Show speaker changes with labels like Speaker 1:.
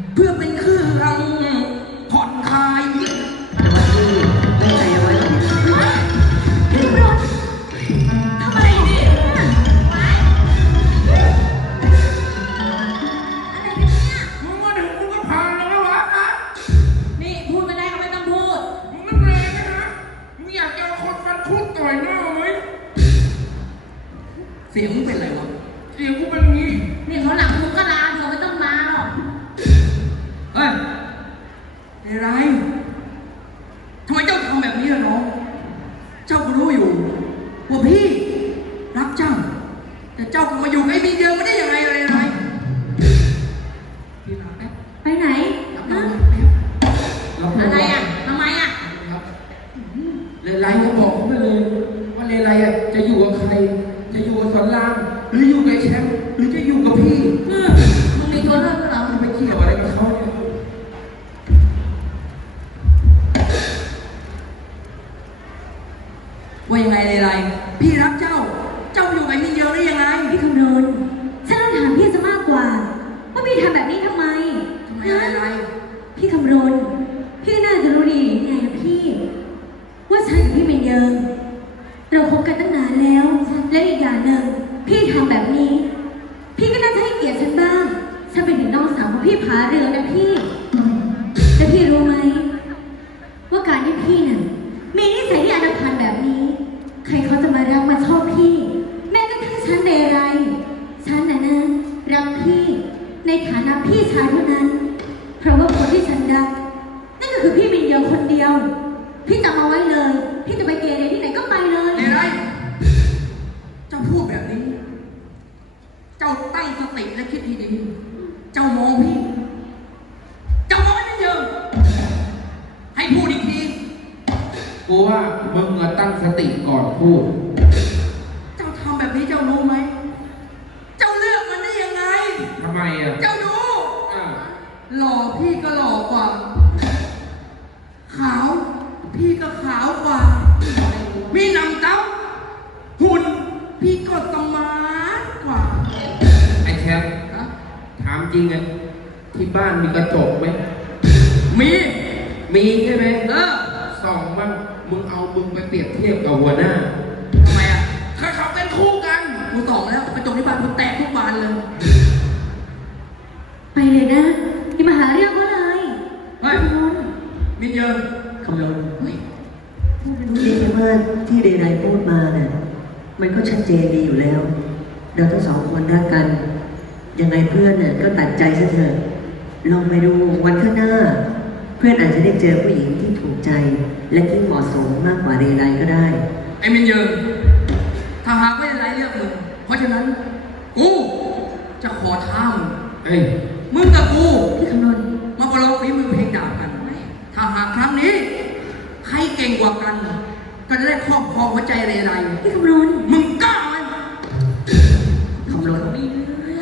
Speaker 1: เพื่อเป็นเครื่องผ่อนคลาย
Speaker 2: แต่ว่าที่ไม่ใจเอาไว้หรอก
Speaker 3: พี่ตำรวจทำอะไรเนี่ยอะไรกันเนี่ย
Speaker 1: มึงมาถึงมึงก็ผ่านแล้ววะนะ
Speaker 3: นี่พูดไม่ได้ก็ไม่ต้องพูด
Speaker 1: มึงนั่นแรงนะมึงอยากเจอคนฟันคุดต่อยหน้าไหมเสียงมึงเป็นไรวะเสียงกูเป็นอย่างงี้
Speaker 3: นี่เขาหลังมึงก็ลาเธอไม่ต้องมาหรอก
Speaker 1: เฮ้ยอะไรทำไมเจ้าทำแบบนี้ล่ะน้องเจ้าก็รู้อยู่ว่าพี่รักเจ้าแต่เจ้าก็มาอยู่กับไอ้มีเดียวมาได้ยังไงอะไรพี่รักแป๊บ
Speaker 3: ไปไหน
Speaker 1: รับ
Speaker 3: ฮะ
Speaker 1: เราแป๊บ
Speaker 3: อะไรอ่ะทำไมอ่ะ
Speaker 1: ครับเลไลเขาบอกเขาไปเลยว่าเลไลอ่ะจะอยู่กับใคร จะอยู่กับสอนรามหรืออยู่กับแชมป์หรือจะอยู่กับพี่
Speaker 3: มึงมีตัวเลือกด้วยเหรอ
Speaker 1: ไม่เกี่ยวอะไรกับเขาเนี่ยว่ายังไงเลไลพี่รักเจ้า เจ้าอยู่กับมีเดียวได้ยังไง
Speaker 3: พี่คำนนฉันต้องถามพี่จะมากกว่าว่าพี่ทำแบบนี้ทำไม
Speaker 1: ทำไมอะไร
Speaker 3: พี่คำรณพี่น่าจะรู้ดีไงนะพี่ ว่าฉันกับพี่เป็นเยิงเราคบกันตั้งนานแล้ว และอีกอย่างหนึ่งพี่ทำแบบนี้ พี่ก็น่าจะให้เกียรติฉันบ้างฉันเป็นถึงน้องสาวของพี่ผาเรือนะพี่แต่พี่รู้ไหมว่าการที่พี่น่ะมีนิสัยที่อนาถานแบบนี้ ใครเขาจะมารักมาชอบพี่ แม้กระทั่งฉันเดรัยฉันน่ะนะรักพี่ในฐานะพี่ชายเท่านั้น เพราะว่าคนที่ฉันรักนั่นก็คือพี่มินเดียวคนเดียว พี่จำเอาไว้เลย พี่จะไปเกเรที่ไหนก็ไปเลย
Speaker 1: เลไลเจ้าพูดแบบนี้ เจ้าตั้งสติและคิดให้ดี เจ้ามองพี่ เจ้ามองไม่เยอะให้พูดอีกที
Speaker 4: กูว่ามึงอะตั้งสติก่อนพูด
Speaker 1: เจ้าทำแบบนี้เจ้ารู้ไหม เจ้าเลือกมันได้ยังไง
Speaker 4: ทำไมอะ
Speaker 1: เจ้าดู
Speaker 4: อ่ะ
Speaker 1: หล่อพี่ก็หล่อกว่า ขาวพี่ก็ขาวกว่า มีหนังเต้าหุ่นพี่ก็สมาร์ทกว่า
Speaker 4: ไอ้แชมป์
Speaker 1: ฮะ
Speaker 4: ถามจริงไงที่บ้านมีกระจกไหม
Speaker 1: มี
Speaker 4: มีใช่ไหม
Speaker 1: เออ
Speaker 4: ส่องบ้างมึงเอามึงไปเปรียบเทียบกับหัวหน้า
Speaker 1: ทำไมอ่ะถ้าเขาเป็นคู่กันกูส่องแล้วกระจกที่บ้านกูแตกทุกบานเลย
Speaker 3: ไปเลยนะอย่ามาหาเรื่องเขาเลย
Speaker 1: เฮ้ย
Speaker 3: พี่นนท์
Speaker 1: มินเยิน
Speaker 2: คำนวณ
Speaker 1: เฮ้ย
Speaker 3: พูดไปดู
Speaker 2: นี่คิดว่าที่เดนายพูดมาเนี่ยมันก็ชัดเจนดีอยู่แล้ว เราทั้งสองคนรักกัน ยังไงเพื่อนเนี่ยก็ตัดใจซะเถอะลองไปดูวันข้างหน้า เพื่อนอาจจะได้เจอผู้หญิงที่ถูกใจ และที่เหมาะสมมากกว่าเดนายก็ได้
Speaker 1: ไอ้มินเยินถ้าหากไม่ได้ไล่เลือกมึง เพราะฉะนั้น กูจะขอท้ามึง
Speaker 4: เอ้ย
Speaker 1: มึงกับกู
Speaker 3: พี่คำนนท์
Speaker 1: มาประลองฝีมือเพลงดาบกัน ถ้าหากครั้งนี้ ใครเก่งกว่ากัน ก็จะได้ครอบครองหัวใจเรไร
Speaker 3: พี่คำนนท์
Speaker 1: มึง